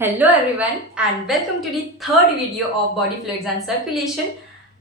Hello everyone and welcome to the third video of body fluids and circulation.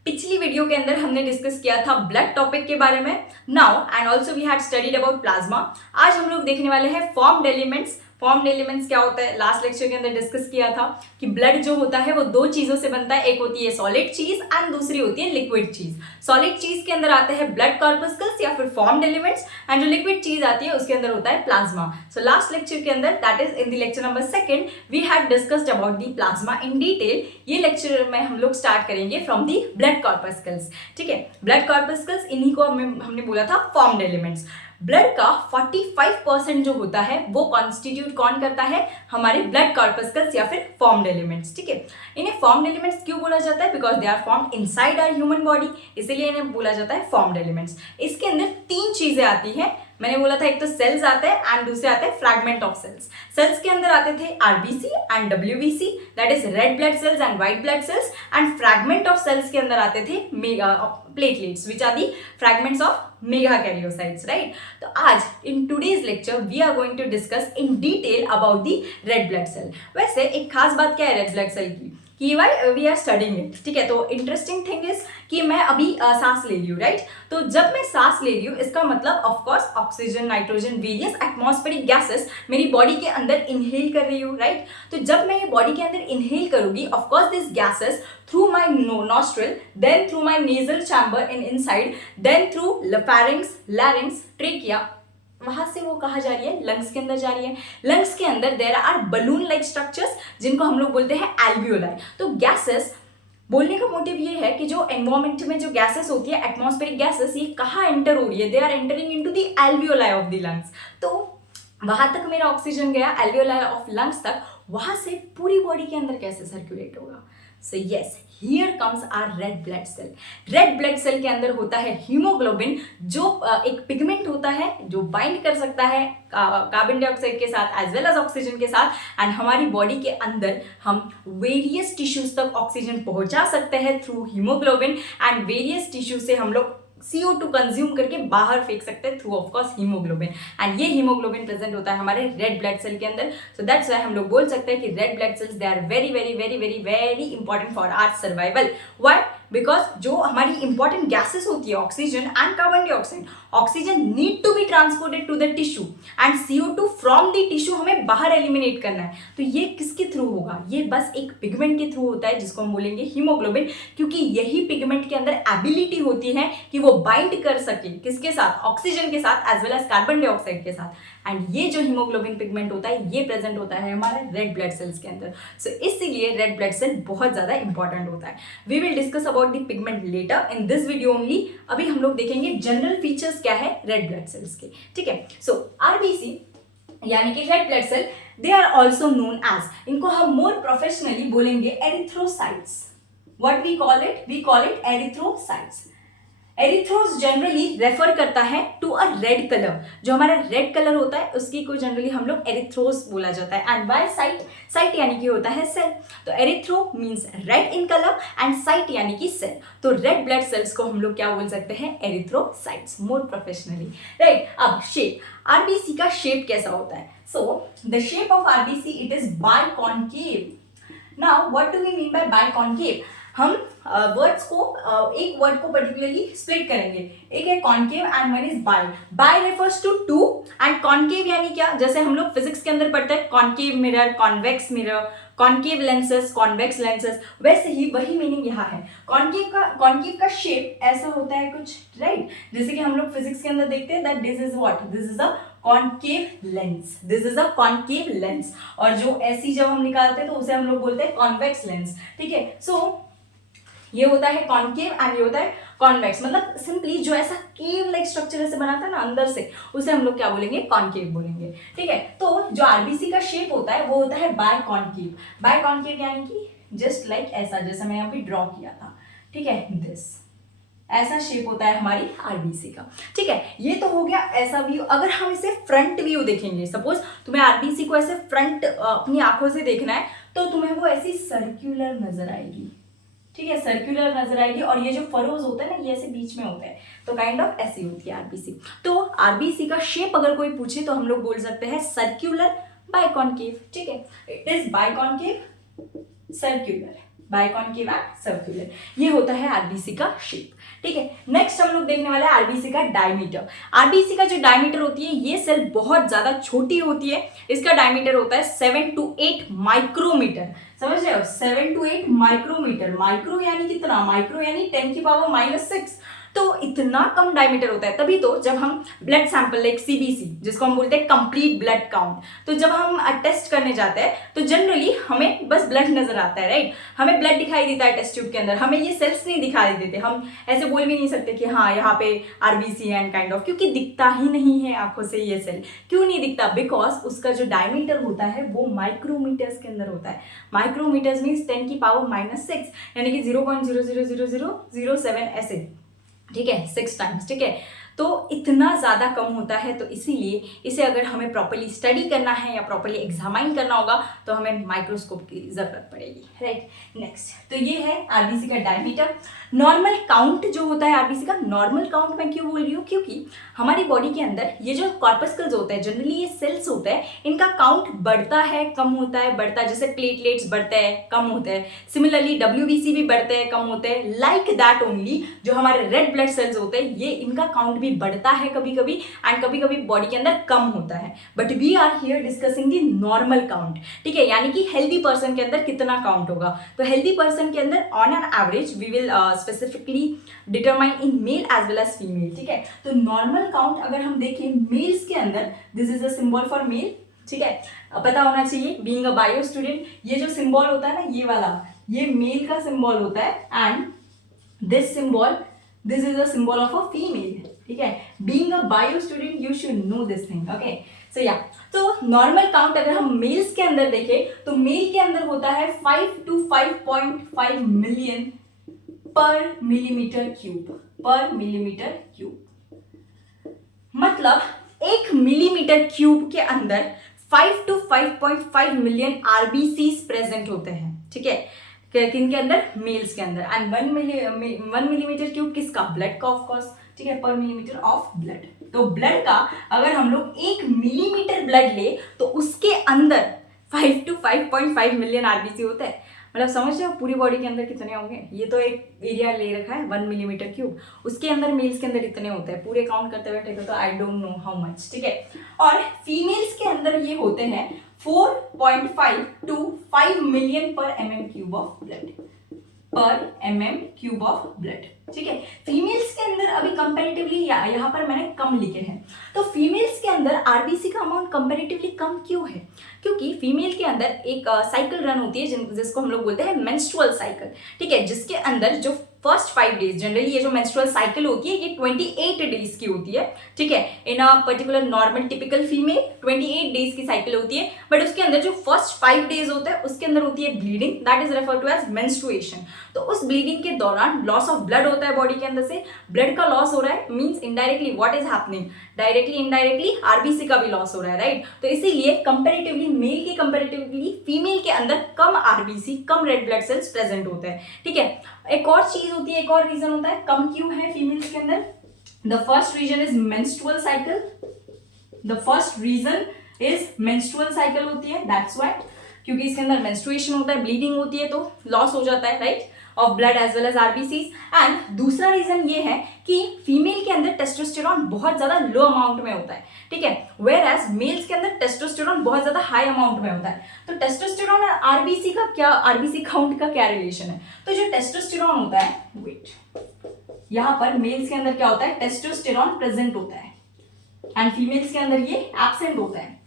पिछली video के अंदर हमने discuss किया था ब्लड टॉपिक के बारे में now and also we had studied about plasma. आज हम लोग देखने वाले हैं फॉर्म्ड एलिमेंट्स। फॉर्म्ड एलिमेंट्स क्या होता है, लास्ट लेक्चर के अंदर डिस्कस किया था कि ब्लड जो होता है वो दो चीजों से बनता है, एक होती है सॉलिड चीज एंड दूसरी होती है लिक्विड चीज। सॉलिड चीज के अंदर आते हैं ब्लड कॉर्पस्कल्स या फिर फॉर्म्ड एलिमेंट्स एंड जो लिक्विड चीज आती है उसके अंदर होता है प्लाज्मा। सो लास्ट लेक्चर के अंदर that is in the lecture number 2 we had discussed about the plasma in detail. ये लेक्चर में हम लोग स्टार्ट करेंगे फ्रॉम दी ब्लड कॉर्पस्कल्स। ठीक है, ब्लड कॉर्पस्कल्स इन्हीं को हमने बोला था फॉर्म्ड एलिमेंट्स। ब्लड का 45% जो होता है वो कॉन्स्टिट्यूट कौन करता है, हमारे ब्लड कॉर्पस्कल्स या फिर फॉर्म्ड एलिमेंट्स। ठीक है, इन्हें फॉर्म्ड एलिमेंट्स क्यों बोला जाता है, because they are formed inside our human body, इसीलिए इन्हें बोला जाता है फॉर्म्ड एलिमेंट्स। इसके अंदर तीन चीजें आती हैं, मैंने बोला था एक तो सेल्स आते हैं एंड दूसरे आते हैं फ्रैगमेंट ऑफ सेल्स। सेल्स के अंदर आते थे RBC and WBC, that is red blood cells and white blood cells, and fragment of cells के अंदर आते थे platelets which are the fragments of megakaryocytes, right? तो आज in today's lecture we are going to discuss in detail about the red blood cell। वैसे एक खास बात क्या है रेड ब्लड सेल की कि why we are studying it. ठीक है, तो इंटरेस्टिंग थिंग इज कि मैं अभी सांस ले रही हूँ, राइट? तो जब मैं सांस ले रही हूँ इसका मतलब of course oxygen, nitrogen, various atmospheric gases मेरी बॉडी के अंदर इनहेल कर रही हूँ, राइट? तो जब मैं ये बॉडी के अंदर इनहेल करूंगी of course this gases through my nostril, then through my nasal chamber in inside, then through pharynx, larynx, trachea, वहां से वो कहा जा रही है लंग्स के अंदर जा रही है। लंग्स के अंदर there are balloon like structures जिनको हम लोग बोलते हैं एल्वियोलाई। तो गैसेस बोलने का मोटिव ये है कि जो एनवायरमेंट में जो गैसेस होती है, एटमॉस्फेरिक गैसेस, ये कहाँ एंटर हो रही है, they are entering into the alveoli of the lungs. तो वहां तक मेरा ऑक्सीजन गया एल्वियोलाई ऑफ लंग्स तक, वहां से पूरी बॉडी के अंदर कैसे सर्कुलेट होगा। So yes, here comes our red blood cell. Red blood cell के अंदर होता है हीमोग्लोबिन, जो एक पिगमेंट होता है जो बाइंड कर सकता है कार्बन डाइऑक्साइड के साथ एज वेल एज ऑक्सीजन के साथ, एंड हमारी बॉडी के अंदर हम वेरियस टिश्यूज तक ऑक्सीजन पहुंचा सकते हैं through haemoglobin, and various tissue से हम लोग CO2 कंज्यूम करके बाहर फेंक सकते हैं through of course haemoglobin, and ये हीमोग्लोबिन प्रेजेंट होता है हमारे रेड ब्लड सेल के अंदर। सो दैट्स व्हाई हम लोग बोल सकते हैं कि red blood cells they are very very very very very important for our survival. Why? Because जो हमारी इंपॉर्टेंट गैसेस होती है oxygen and carbon dioxide, oxygen need to be transported to the tissue and CO2 from the tissue हमें बाहर eliminate करना है। तो ये किसके थ्रू होगा, ये बस एक पिगमेंट के थ्रू होता है जिसको हम बोलेंगे हीमोग्लोबिन, क्योंकि यही पिगमेंट के अंदर एबिलिटी होती है कि वो बाइंड कर सके किसके साथ, ऑक्सीजन के साथ as well as carbon dioxide के साथ। एंड ये जो हीमोग्लोबिन पिगमेंट होता है ये प्रेजेंट होता है हमारे रेड ब्लड सेल्स के अंदर। सो इसीलिए रेड ब्लड सेल बहुत ज्यादा इंपॉर्टेंट होता है। We will discuss about the pigment later in this video only. अभी हम लोग देखेंगे जनरल फीचर्स क्या है रेड ब्लड सेल्स के। ठीक है, सो आरबीसी यानी कि red blood cell, they are also known as, इनको हम मोर प्रोफेशनली बोलेंगे erythrocytes. What we call it erythrocytes. Erythros generally refer करता है टू अ रेड कलर, जो हमारा रेड कलर होता है उसकी को जनरली हम लोग एरिथ्रोस बोला जाता है। एंड बाय साइट यानी कि होता है सेल, तो erythro means red in colour and site यानी कि सेल। तो रेड ब्लड सेल्स को हम लोग क्या बोल सकते हैं, एरिथ्रोसाइट्स मोर प्रोफेशनली, राइट? अब शेप, आरबीसी का शेप कैसा होता है? So the shape of RBC it is biconcave. Now what do we mean by biconcave? हम वर्ड्स को एक वर्ड को पर्टिकुलरली स्प्लिट करेंगे, एक है concave and one is bi. Bi refers to two and concave यानी क्या, जैसे हम लोग फिजिक्स के अंदर पढ़ते हैं concave mirror, convex mirror, concave lenses, convex lenses, वैसे ही वही मीनिंग यहाँ है। कॉन्केव का शेप ऐसा होता है कुछ, राइट? जैसे कि हम लोग फिजिक्स के अंदर देखते हैं that this is what, this is a concave lens, this is a concave lens. और जो ऐसी जब हम निकालते हैं तो उसे हम लोग बोलते हैं कॉन्वेक्स लेंस। ठीक है, सो ये होता है कॉन्केव एंड ये होता है कॉन्वेक्स। मतलब सिंपली जो ऐसा केव लाइक स्ट्रक्चर ऐसे बनाता है ना अंदर से, उसे हम लोग क्या बोलेंगे, कॉन्केव बोलेंगे। ठीक है, तो जो आरबीसी का शेप होता है वो होता है बायकॉन्केव। बायकॉन्केव यानी कि जस्ट लाइक ऐसा, जैसा मैं यहाँ पे ड्रॉ किया था। ठीक है, दिस ऐसा शेप होता है हमारी आरबीसी का। ठीक है, ये तो हो गया ऐसा व्यू। अगर हम इसे फ्रंट व्यू देखेंगे, सपोज तुम्हें आरबीसी को ऐसे फ्रंट अपनी आंखों से देखना है, तो तुम्हें वो ऐसी सर्क्यूलर नजर आएगी। ठीक है, सर्कुलर नजर आएगी, और ये जो फरोज होते हैं ना ये ऐसे बीच में होते हैं, तो काइंड ऑफ ऐसी होती है आरबीसी। तो आरबीसी का शेप अगर कोई पूछे तो हम लोग बोल सकते हैं सर्कुलर बाइकॉन्केव, ठीक है, it is biconcave circular, biconcave and circular, ये होता है आरबीसी का शेप, ठीक है। नेक्स्ट हम लोग देखने वाले हैं आरबीसी का डायमीटर। आरबीसी का जो डायमीटर होती है, ये सेल बहुत ज्यादा छोटी होती है, इसका डायमीटर होता है 7 to 8 माइक्रोमीटर, समझ रहे हो, 7 to 8 माइक्रोमीटर, माइक्रो यानी कितना, माइक्रो यानी 10⁻⁻⁶, तो इतना कम डायमीटर होता है। तभी तो जब हम ब्लड सैंपल लाइक सीबीसी, जिसको हम बोलते हैं कंप्लीट ब्लड काउंट, तो जब हम टेस्ट करने जाते हैं तो जनरली हमें बस ब्लड नजर आता है, राइट, हमें ब्लड दिखाई देता है टेस्ट ट्यूब के अंदर, हमें ये सेल्स नहीं दिखाई देते, हम ऐसे बोल भी नहीं सकते कि हाँ यहाँ पे आरबीसी एंड काइंड ऑफ, क्योंकि दिखता ही नहीं है आंखों से ये सेल। क्यों नहीं दिखता? बिकॉज उसका जो डायमीटर होता है वो माइक्रोमीटर्स के अंदर होता है। माइक्रोमीटर्स मीन्स 10⁻⁻⁶, यानी कि 0.00007 ऐसे, ठीक है, 6 टाइम्स, ठीक है, तो इतना ज़्यादा कम होता है। तो इसीलिए इसे अगर हमें प्रॉपर्ली स्टडी करना है या प्रॉपर्ली एग्जामाइन करना होगा तो हमें माइक्रोस्कोप की ज़रूरत पड़ेगी, राइट। नेक्स्ट, तो ये है आरबीसी का डायमीटर। नॉर्मल काउंट जो होता है आरबीसी का, नॉर्मल काउंट मैं क्यों बोल रही हूँ, क्योंकि हमारी बॉडी के अंदर ये जो कॉर्पस्कल्स होते हैं, जनरली ये सेल्स होते हैं, इनका काउंट बढ़ता है, कम होता है, बढ़ता है, जैसे प्लेटलेट्स बढ़ते हैं, कम होते हैं, सिमिलरली डब्ल्यूबीसी भी बढ़ते हैं, कम होते हैं, लाइक दैट ओनली जो हमारे रेड ब्लड सेल्स होते हैं, ये इनका काउंट भी बढ़ता है कभी कभी एंड कभी कभी बॉडी के अंदर कम होता है। But we are here discussing the normal count, ठीक है, यानी कि हेल्दी पर्सन के अंदर कितना काउंट होगा। तो हेल्दी पर्सन के अंदर on an average we will specifically determine in male as well as female, ठीक है। तो नॉर्मल काउंट अगर हम देखें मेल्स के अंदर, this is the symbol for male, ठीक है, पता होना चाहिए बीइंग अ बायो स्टूडेंट, ये जो सिंबल होता है ना, ये वाला, ये मेल का सिंबल होता है and this symbol, this is a symbol of a female, ठीक है। Being a bio student you should know this thing, okay. So yeah, तो नॉर्मल काउंट अगर हम मेल्स के अंदर देखें तो मेल के अंदर होता है 5 to 5.5 मिलियन पर मिलीमीटर क्यूब, पर मिलीमीटर क्यूब, मतलब 1 मिलीमीटर क्यूब के अंदर 5 to 5.5 मिलियन आरबीसीज प्रेजेंट होते हैं, ठीक है, किन के अंदर, मेल्स के अंदर। एंड 1 मिलीमीटर क्यूब किसका, ब्लड का ऑफ कोर्स, ठीक है, पर मिलीमीटर ऑफ ब्लड। तो ब्लड का अगर हम लोग 1 मिलीमीटर ब्लड ले तो उसके अंदर 5 to 5.5 मिलियन आरबीसी होता है। मतलब समझ रहे हो पूरी बॉडी के अंदर कितने होंगे, ये तो एक एरिया ले रखा है 1 मिलीमीटर क्यूब, उसके अंदर मेल्स के अंदर इतने होते हैं, पूरे काउंट करते बैठे तो I don't know how much, ठीक है। और फीमेल्स के अंदर ये होते हैं 4.5 to 5 मिलियन पर एमएम क्यूब ऑफ ब्लड, पर एमएम क्यूब ऑफ ब्लड, ठीक है। फीमेल्स के अंदर अभी कंपैरेटिवली यहाँ पर मैंने कम लिखे हैं, तो फीमेल्स के अंदर आरबीसी का अमाउंट कंपैरेटिवली कम क्यों है, क्योंकि फीमेल के अंदर एक साइकिल रन होती है जिसको हम लोग बोलते हैं मेंस्ट्रुअल साइकिल, ठीक है, जिसके अंदर जो फर्स्ट 5 डेज, जनरली ये जो मेंस्ट्रुअल साइकिल होती है ये 28 डेज की होती है, ठीक है, in a particular normal typical female 28 days की साइकिल होती है। बट उसके अंदर जो फर्स्ट 5 डेज होते हैं उसके अंदर होती है bleeding, that is refer to as menstruation. तो उस ब्लीडिंग के दौरान लॉस ऑफ ब्लड होता है बॉडी के अंदर से, ब्लड का लॉस हो रहा है, means indirectly what is happening, directly indirectly RBC का भी लॉस हो रहा है, राइट। तो इसीलिए कंपैरेटिवली मेल के कंपैरेटिवली फीमेल के अंदर कम आरबीसी, कम रेड ब्लड सेल्स प्रेजेंट होते हैं, ठीक है। एक और चीज होती है, एक और रीजन होता है कम क्यों है फीमेल्स के अंदर। The first reason is menstrual cycle, the first reason is menstrual cycle होती है, दैट्स व्हाई, क्योंकि इसके अंदर मेंस्ट्रुएशन होता है, ब्लीडिंग होती है तो लॉस हो जाता है, right, of blood as well as RBCs. And दूसरा रीजन ये है कि फीमेल के अंदर टेस्टोस्टेरॉन बहुत ज्यादा लो अमाउंट में होता है, ठीक है, वेयर एज मेल्स के अंदर टेस्टोस्टेरॉन बहुत ज्यादा हाई अमाउंट में होता है। तो टेस्टोस्टेरॉन और आरबीसी का क्या, आरबीसी काउंट का क्या रिलेशन है, तो जो टेस्टोस्टेरॉन होता है, वेट, यहाँ पर मेल्स के अंदर क्या होता है, टेस्टोस्टेरॉन प्रेजेंट होता है एंड फीमेल्स के अंदर ये एब्सेंट होता है।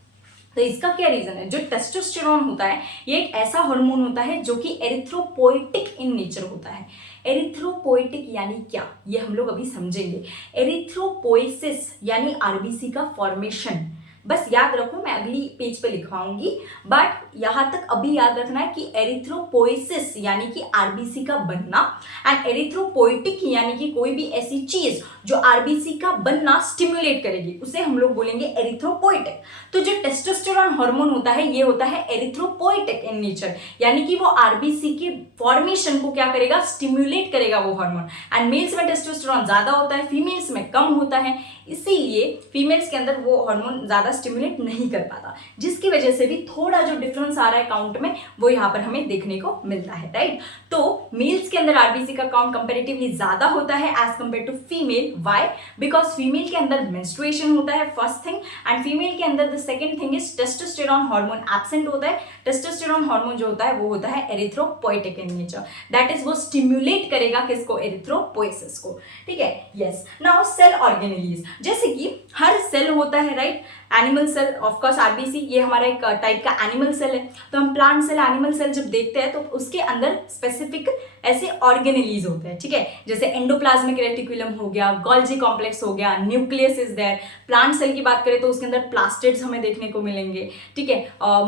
तो इसका क्या रीजन है, जो टेस्टोस्टेरॉन होता है ये एक ऐसा हार्मोन होता है जो कि एरिथ्रोपोइटिक इन नेचर होता है। एरिथ्रोपोइटिक यानी क्या, ये हम लोग अभी समझेंगे। एरिथ्रोपोइसिस यानी आरबीसी का फॉर्मेशन, बस याद रखो, मैं अगली पेज पे लिखवाऊंगी, बट यहां तक अभी याद रखना है कि एरिथ्रोपोइसिस यानी कि आरबीसी का बनना एंड एरिथ्रोपोइटिक यानी कि कोई भी ऐसी चीज जो आरबीसी का बनना स्टिमुलेट करेगी उसे हम लोग बोलेंगे एरिथ्रोपोइटिक। तो जो टेस्टोस्टेरॉन हार्मोन होता है ये होता है एरिथ्रोपोइटिक इन नेचर, यानी कि वो आरबीसी के फॉर्मेशन को क्या करेगा, स्टिमुलेट करेगा वो हार्मोन। एंड मेल्स में टेस्टोस्टेरॉन ज्यादा होता है, फीमेल्स में कम होता है, इसीलिए फीमेल्स के अंदर वो हार्मोन ज्यादा स्टिमुलेट नहीं कर पाता, जिसकी वजह से भी थोड़ा जो डिफरेंस आ रहा है काउंट में वो यहाँ पर हमें देखने को मिलता है, राइट। तो मेल्स के अंदर आरबीसी का काउंट कंपेरेटिवली ज्यादा होता है as compare to female. Why? Because female के अंदर मेंस्ट्रुएशन होता है फर्स्ट थिंग, एंड फीमेल के अंदर the second thing is testosterone hormone absent होता है। टेस्टोस्टेरोन हार्मोन जो होता है वो होता है एरिथ्रोपोएटिक इन नेचर, दैट इज वो स्टिम्युलेट करेगा किसको? एरिथ्रोपोएसिस को, ठीक है। यस, नाउ सेल ऑर्गेनेलीज, जैसे कि हर सेल होता है, right. Animal cell, of course RBC ये हमारा एक टाइप का एनिमल सेल है। तो हम प्लांट सेल, एनिमल सेल जब देखते हैं तो उसके अंदर स्पेसिफिक ऐसे ऑर्गेनेलीज होते हैं, ठीक है। जैसे एंडोप्लाज्मिक रेटिकुलम हो गया, गोल्जी कॉम्प्लेक्स हो गया, nucleus is there. Plant cell की बात करें तो उसके अंदर प्लास्टिड्स हमें देखने को मिलेंगे, ठीक है।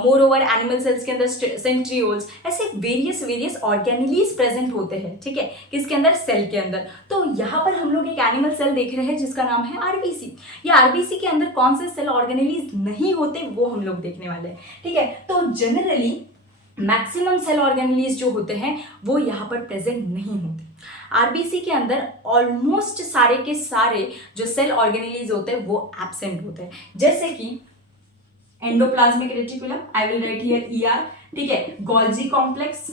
मोर ओवर एनिमल सेल्स के अंदर सेंट्रियोल्स, ऐसे वेरियस ऑर्गेनेलीज प्रेजेंट होते हैं, ठीक है, किसके अंदर? सेल के अंदर। तो यहाँ पर हम लोग एक एनिमल सेल देख रहे हैं जिसका नाम है आरबीसी। ये आरबीसी के अंदर कौन से सेल ऑर्गेनेलीज नहीं होते वो हम लोग देखने वाले हैं, ठीक है। तो जनरली मैक्सिमम सेल ऑर्गेनेलीज जो होते हैं वो यहाँ पर प्रेजेंट नहीं होते। आरबीसी के अंदर ऑलमोस्ट सारे के सारे जो सेल ऑर्गेनेलीज होते हैं वो एब्सेंट होते हैं, जैसे कि endoplasmic reticulum, I will write here ER, ठीक है। गोल्जी कॉम्प्लेक्स,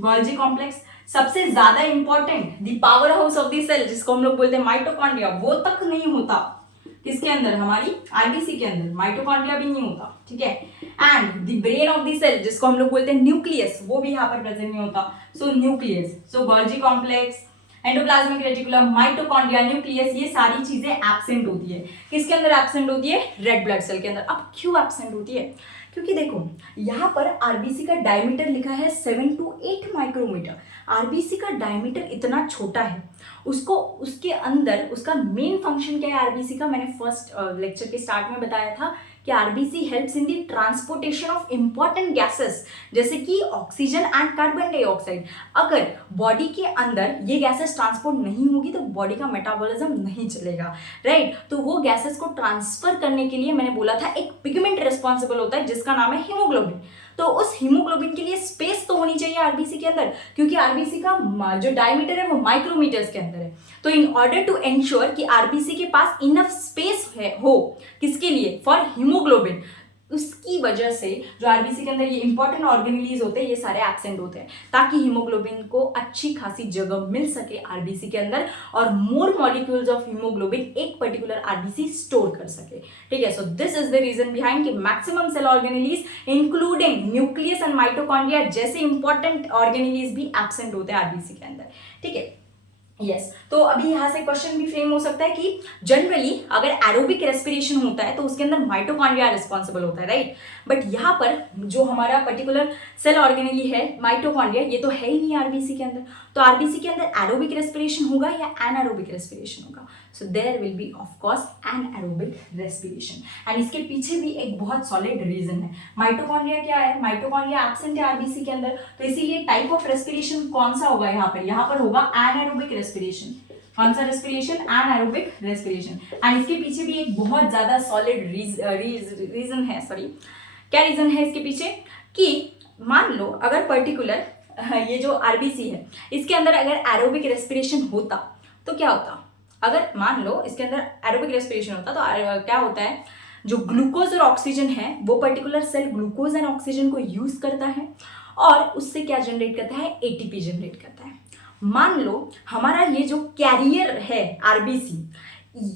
गोल्जी कॉम्प्लेक्स सबसे ज्यादा important, the powerhouse of the cell जिसको हम लोग बोलते हैं माइटोकॉन्ड्रिया, वो तक नहीं होता किसके अंदर? हमारी आरबीसी के अंदर माइटोकॉन्ड्रिया भी नहीं होता, ठीक है। And the brain of the cell जिसको हम लोग बोलते हैं न्यूक्लियस, वो भी यहाँ पर प्रेजेंट नहीं होता। So nucleus, so Golgi complex, endoplasmic reticulum, mitochondria, nucleus, ये सारी चीजें एब्सेंट होती है। किसके अंदर एब्सेंट होती है? रेड ब्लड सेल के अंदर। अब क्यों एब्सेंट होती है? क्योंकि देखो यहाँ पर आरबीसी का डायमीटर लिखा है 7 to 8 माइक्रोमीटर। आरबीसी का डायमीटर इतना छोटा है, उसको उसके अंदर उसका मेन फंक्शन क्या है आरबीसी का? मैंने फर्स्ट लेक्चर के स्टार्ट में बताया था कि RBC helps in the transportation of important gases जैसे कि ऑक्सीजन एंड कार्बन डाइऑक्साइड। अगर बॉडी के अंदर ये गैसेस ट्रांसपोर्ट नहीं होगी तो बॉडी का मेटाबॉलिज्म नहीं चलेगा, राइट। तो वो गैसेस को ट्रांसफर करने के लिए मैंने बोला था एक पिगमेंट रिस्पॉन्सिबल होता है जिसका नाम है हीमोग्लोबिन। तो उस हीमोग्लोबिन के लिए स्पेस तो होनी चाहिए आरबीसी के अंदर, क्योंकि आरबीसी का जो डायमीटर है वो माइक्रोमीटर्स के अंदर है। तो इन ऑर्डर टू एंश्योर कि आरबीसी के पास इनफ स्पेस है हो किसके लिए? फॉर हीमोग्लोबिन, उसकी वजह से जो आरबीसी के अंदर ये इंपॉर्टेंट ऑर्गेनेलीज होते हैं ये सारे एब्सेंट होते हैं, ताकि हीमोग्लोबिन को अच्छी खासी जगह मिल सके आरबीसी के अंदर और मोर मॉलिक्यूल्स ऑफ हीमोग्लोबिन एक पर्टिकुलर आरबीसी स्टोर कर सके, ठीक है। So this is the reason behind कि maximum cell organelles including nucleus and mitochondria जैसे इंपॉर्टेंट ऑर्गेनेलीज भी एब्सेंट होते हैं आरबीसी के अंदर, ठीक है। यस तो अभी यहाँ से क्वेश्चन भी फ्रेम हो सकता है कि जनरली अगर एरोबिक रेस्पिरेशन होता है तो उसके अंदर माइटोकॉन्ड्रिया रिस्पॉन्सिबल होता है, राइट। बट यहाँ पर जो हमारा पर्टिकुलर सेल ऑर्गेनेली है माइटोकॉन्ड्रिया, ये तो है ही नहीं आरबीसी के अंदर। तो आरबीसी के अंदर एरोबिक रेस्पिरेशन होगा या एनारोबिक रेस्पिरेशन होगा? So there will be of course anaerobic respiration. And इसके पीछे भी एक बहुत सॉलिड रीजन है। माइटोकॉन्ड्रिया क्या है? माइटोकॉन्ड्रिया एब्सेंट है आरबीसी के अंदर, तो इसीलिए टाइप ऑफ रेस्पिरेशन कौन सा होगा यहाँ पर? यहाँ पर होगा एनारोबिक रेस्पिरेशन। कौन सा रेस्पिरेशन? Anaerobic respiration. एंड इसके पीछे भी एक बहुत ज्यादा सॉलिड रीजन है, सॉरी क्या रीजन है इसके पीछे? कि मान लो अगर पर्टिकुलर ये जो आरबीसी है इसके अंदर अगर एरोबिक रेस्पिरेशन होता तो क्या होता? अगर मान लो इसके अंदर एरोबिक रेस्पिरेशन होता तो क्या होता है, जो ग्लूकोज और ऑक्सीजन है वो particular cell glucose and oxygen को यूज करता है और उससे क्या जनरेट करता है? एटीपी जनरेट करता है। मान लो हमारा ये जो कैरियर है आरबीसी,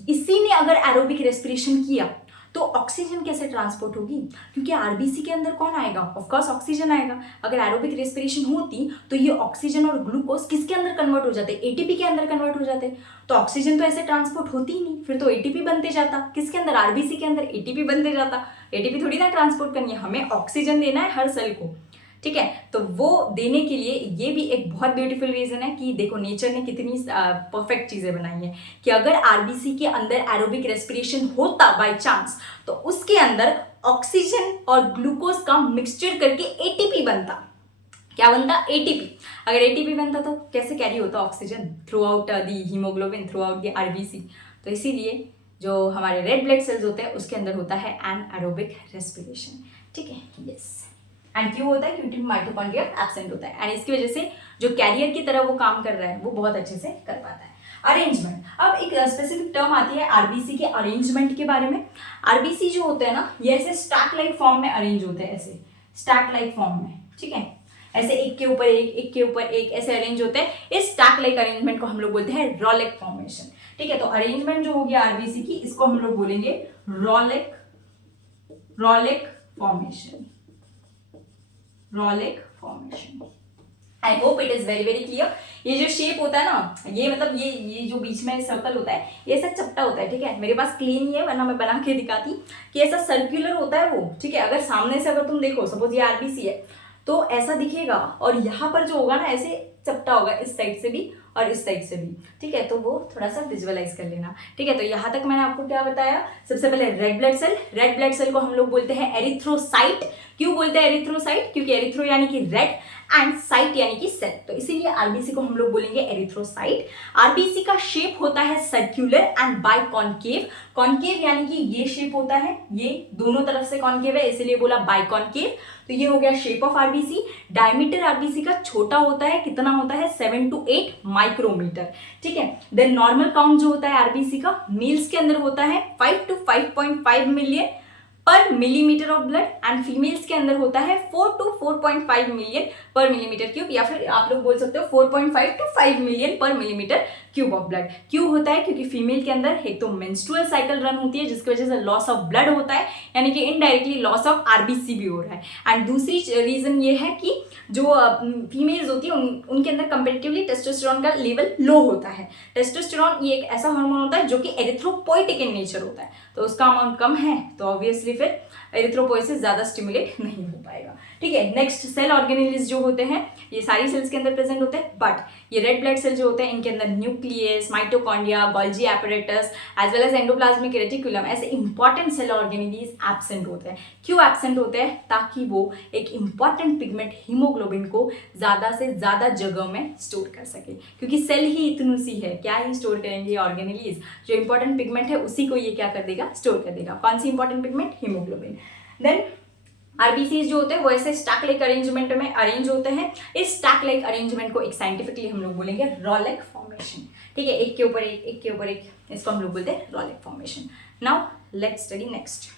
इसी ने अगर एरोबिक रेस्पिरेशन किया तो ऑक्सीजन कैसे ट्रांसपोर्ट होगी? क्योंकि आरबीसी के अंदर कौन आएगा? ऑफ कोर्स ऑक्सीजन आएगा। अगर एरोबिक रेस्पिरेशन होती तो ये ऑक्सीजन और ग्लूकोज किसके अंदर कन्वर्ट हो जाते? एटीपी के अंदर कन्वर्ट हो जाते। तो ऑक्सीजन तो ऐसे ट्रांसपोर्ट होती ही नहीं, फिर तो एटीपी बनते जाता। किसके अंदर? आरबीसी के अंदर एटीपी बनते जाता। एटीपी थोड़ी ना ट्रांसपोर्ट करनी है, हमें ऑक्सीजन देना है हर सेल को, ठीक है। तो वो देने के लिए ये भी एक बहुत ब्यूटीफुल रीजन है कि देखो नेचर ने कितनी परफेक्ट चीजें बनाई है कि अगर आरबीसी के अंदर एरोबिक रेस्पिरेशन होता बाय चांस तो उसके अंदर ऑक्सीजन और ग्लूकोज का मिक्सचर करके एटीपी बनता। क्या बनता? एटीपी। अगर एटीपी बनता तो कैसे कैरी होता oxygen through out the haemoglobin through out the RBC? तो इसीलिए जो हमारे रेड ब्लड सेल्स होते हैं उसके अंदर होता है एनारोबिक रेस्पिरेशन, ठीक है। यस एंड क्यों होता है? क्योंकि माइटोकॉन्ड्रिया एब्सेंट होता है एंड इसकी वजह से जो कैरियर की तरह वो काम कर रहा है वो बहुत अच्छे से कर पाता है। अरेंजमेंट, अब एक स्पेसिफिक टर्म आती है आरबीसी के अरेंजमेंट के बारे में। आरबीसी जो होते हैं ना, ये ऐसे स्टैक लाइक फॉर्म में अरेंज होते हैं, ऐसे स्टैक लाइक फॉर्म में, ठीक है, ऐसे एक के ऊपर एक के ऊपर एक ऐसे अरेंज होते हैं। इस स्टैक लाइक अरेंजमेंट को हम लोग बोलते हैं रॉलेक फॉर्मेशन, ठीक है। तो अरेंजमेंट जो हो गया आरबीसी की, इसको हम लोग बोलेंगे rouleaux formation, rouleaux formation. I hope it is very very clear. ये जो शेप होता है ना, ये मतलब ये जो बीच में सर्कल होता है, ये ऐसा चपटा होता है, ठीक है। मेरे पास क्लीन ही है, वरना मैं बना के दिखाती कि ऐसा सर्कुलर होता है वो, ठीक है। अगर सामने से अगर तुम देखो, सपोज ये आरबीसी है तो ऐसा दिखेगा, और यहाँ पर जो होगा ना ऐसे चपटा होगा, इस साइड से भी और इस साइड से भी, ठीक है। तो वो थोड़ा सा विजुअलाइज कर लेना, ठीक है। तो यहाँ तक मैंने आपको क्या बताया, सबसे पहले red blood cell, red blood cell को हम लोग बोलते हैं एरिथ्रोसाइट। क्यों बोलते हैं एरिथ्रोसाइट? क्योंकि एरिथ्रो यानी कि रेड एंड साइट यानी कि सेल, तो इसीलिए आरबीसी को हम लोग बोलेंगे एरिथ्रोसाइट। आरबीसी का शेप होता है circular and biconcave, concave यानी कि ये शेप होता है, ये दोनों तरफ से कॉन्केव है, इसीलिए बोला बाय कॉन्केव। तो ये हो गया shape of RBC. Diameter RBC का छोटा होता है, कितना होता है? 7 to 8 माइक्रोमीटर, ठीक है। देन नॉर्मल काउंट जो होता है आरबीसी का, मेल्स के अंदर होता है 5 to 5.5 मिलियन पर millimetre of blood, and females के अंदर होता है 4 to 4.5 मिलियन पर मिलीमीटर क्यूब, या फिर आप लोग बोल सकते हो 4.5 to 5 मिलियन पर मिलीमीटर क्यूब ऑफ ब्लड। क्यों होता है? क्योंकि फीमेल के अंदर एक तो मेंस्ट्रुअल साइकिल रन होती है, जिसकी वजह से लॉस ऑफ ब्लड होता है, यानी कि इनडायरेक्टली लॉस ऑफ आरबीसी भी हो रहा है। एंड दूसरी रीजन ये है कि जो फीमेल्स होती है उनके अंदर कंपेरेटिवली टेस्टोस्टेरोन का लेवल लो होता है। टेस्टोस्टेरोन ये एक ऐसा हार्मोन होता है जो कि एरिथ्रोपोइटिक इन नेचर होता है, तो उसका अमाउंट कम है, तो ऑब्वियसली फिर एरिथ्रोपोइसिस ज्यादा स्टिमुलेट नहीं हो पाएगा, ठीक है। नेक्स्ट, सेल ऑर्गेनेल्स जो होते हैं ये सारी सेल्स के अंदर प्रेजेंट होते हैं, बट ये रेड ब्लड सेल जो होते हैं इनके अंदर nucleus, mitochondria, Golgi apparatus as well as endoplasmic reticulum ऐसे इंपॉर्टेंट सेल ऑर्गेनेल्स एब्सेंट होते हैं। क्यों एब्सेंट होते हैं? ताकि वो एक इंपॉर्टेंट पिगमेंट हीमोग्लोबिन को ज्यादा से ज्यादा जगह में स्टोर कर सके, क्योंकि सेल ही इतनी सी है, क्या ही स्टोर करेंगे ऑर्गेनेल्स, जो इंपॉर्टेंट पिगमेंट है उसी को ये क्या कर देगा? स्टोर कर देगा। कौन सी important pigment? Haemoglobin. Then RBC जो होते हैं वो ऐसे स्टैक लाइक अरेंजमेंट में अरेंज होते हैं। इस स्टैक लाइक अरेंजमेंट को एक साइंटिफिकली हम लोग बोलेंगे रॉलेक फॉर्मेशन, ठीक है। एक के ऊपर एक, एक के ऊपर एक, इसको हम लोग बोलते हैं rouleaux formation. Now let's study next.